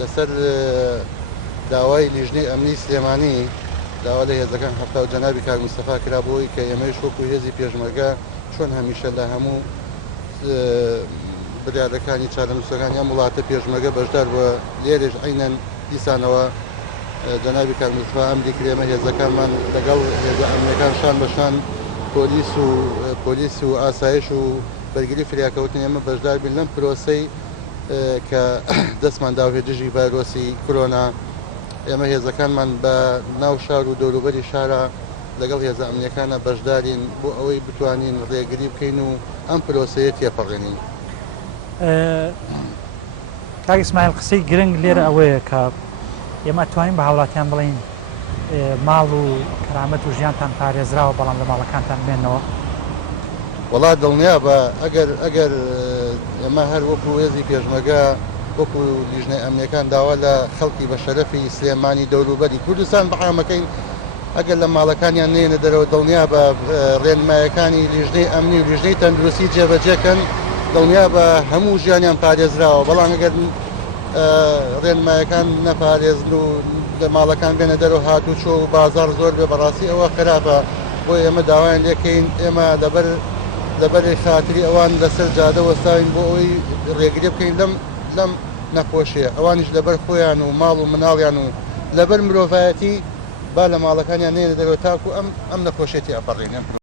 لەسەر داوای لیژنەی ئەمنی سلێمانی داوا لە هێزەکان هەفتا و جەنابی کاک مستەفا کرا بۆی کە ئێمەش وەکو هێزی پێشمەرگە چۆن هەمیشە لە هەموو بریارەکانی چارەنووسەکانی ئەم وڵاتە پێشمەرگە بەشدار بووە لێرێش عینەن دیسانەوە جەنابی کاک مستەفا ئەمری کرێمە هێزەکانمان لەگەڵ هێزە ئەمنیەکان شان بەشان پۆلیس و ئاسایش و بەرگری فریاکەوتن ئێمە بەشدار بین لەم پرۆسەی کە دەستمان داوێ دژی ڤایرۆسی کۆرۆنا ئێمە هێزەکانمان بە ناو شار و دەوروبەری شارە لەگەڵ هێزە ئەمنیەکانە بەشدارین بۆ ئەوەی بتوانین ڕێگری بکەین و ئەم پرۆسەیە تێپەڕێنین. کاک ئیسماعیل قسەی گرنگ لێرە ئەوەیە کە ئێمە توانین بە هاوڵاتیان بڵین ماڵ و کەرامەت و ژیانتان پارێزراوە بەڵام لە ماڵەکانتان بێنەوە. وڵات دڵنیا بە ئەگەر ئێمە هەر وەکو هێزی پێشمەرگە وەکو لیژنەی ئەمنیەکان داوا لە خەڵکی بە شەرەفی سلێمانی دەوروبەری کوردستان بەعامەکەین ئەگەر لە ماڵەکانیان نێنە دەرەوە دڵنیا بە ڕێنمایەکانی لیژنەی ئەمنی و لیژنەی تەندروستی جێبەجێکەن دڵنیا بە هەموو ژیانیان پارێزراوە بەڵام ئەگەر ڕێنمایەکان نەپارێزن و لە ماڵەکان بێنە دەرەوە هاتوو چۆ و بازار زۆر بێ بەڕاستی ئەوە خراپە بۆ ئێمە داوایان لێکەین ئێمە لەبەر خاتری ئەوان لەسەر جادە وەستاوین بۆ ئەوەی ڕێگری بکەین لەم نەخۆشیە ئەوانیش لەبەر خۆیان و ماڵ و مناڵیان و لەبەر مرۆڤایەتی با لە ماڵەکانیان نێنە دەرەوە تاکو ئەم نەخۆشیەتی ئەپەڕێنێ.